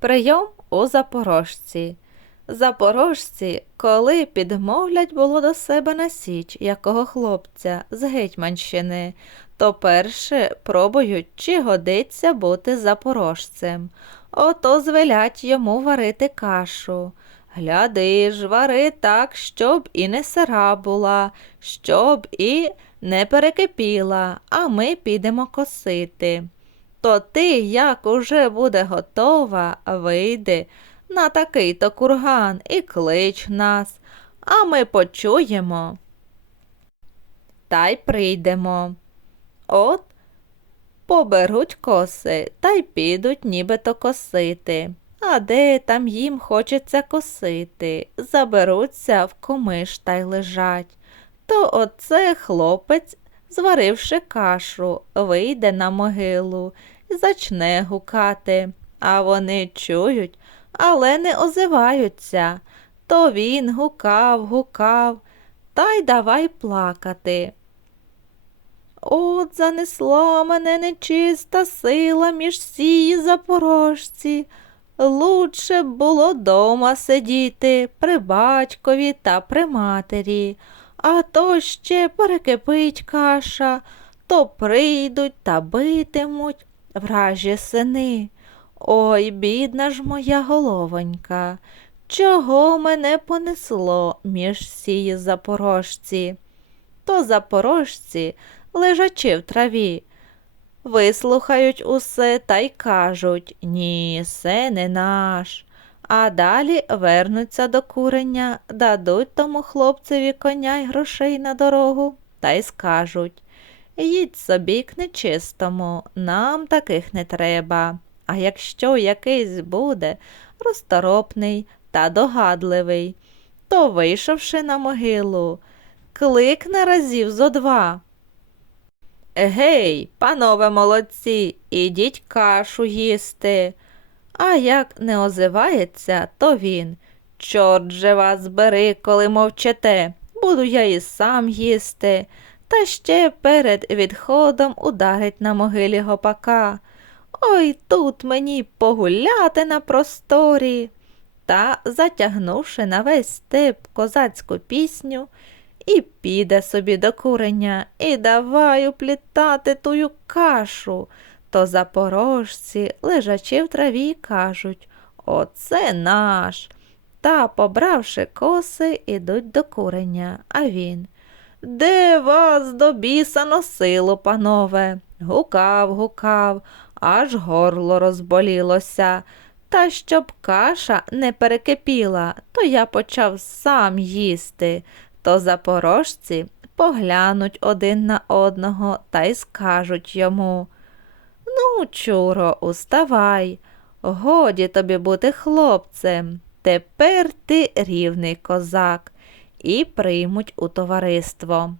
Прийом у запорожці. Запорожці, коли підмовлять було до себе на січ якого хлопця з Гетьманщини, то перше пробують, чи годиться бути запорожцем. Ото звелять йому варити кашу. Гляди ж, вари так, щоб і не сира була, щоб і не перекипіла, а ми підемо косити. То ти, як уже буде готова, вийди на такий то курган і клич нас, а ми почуємо. Та й прийдемо. От поберуть коси та й підуть нібито косити. А де там їм хочеться косити, заберуться в комиш та й лежать. То оце хлопець, зваривши кашу, вийде на могилу зачне гукати, а вони чують, але не озиваються. То він гукав, гукав, та й давай плакати. От занесла мене нечиста сила між сії запорожці. Лучше було дома сидіти при батькові та при матері, а то ще перекипить каша, то прийдуть та битимуть вражі сини. Ой, бідна ж моя головонька, чого мене понесло між сії запорожці? То запорожці, лежачи в траві, вислухають усе та й кажуть ні, це не наш. А далі вернуться до курення, дадуть тому хлопцеві коня й грошей на дорогу та й скажуть їдь собі к нечистому, нам таких не треба. А якщо якийсь буде розторопний та догадливий, то, вийшовши на могилу, кликне разів зо два. Гей, панове молодці, ідіть кашу їсти. А як не озивається, то він. Чорт же вас бери, коли мовчите, буду я і сам їсти. Та ще перед відходом ударить на могилі гопака. Ой тут мені погуляти на просторі. Та, затягнувши на весь степ козацьку пісню, і піде собі до курення, і давай уплітати тую кашу. То запорожці, лежачи в траві, кажуть Оце наш. Та, побравши коси, ідуть до курення, а він. Де вас до біса носило, панове? Гукав, гукав, аж горло розболілося. Та щоб каша не перекипіла, то я почав сам їсти. То запорожці поглянуть один на одного та й скажуть йому Ну, чуро, уставай, годі тобі бути хлопцем. Тепер ти рівний козак, і приймуть у товариство.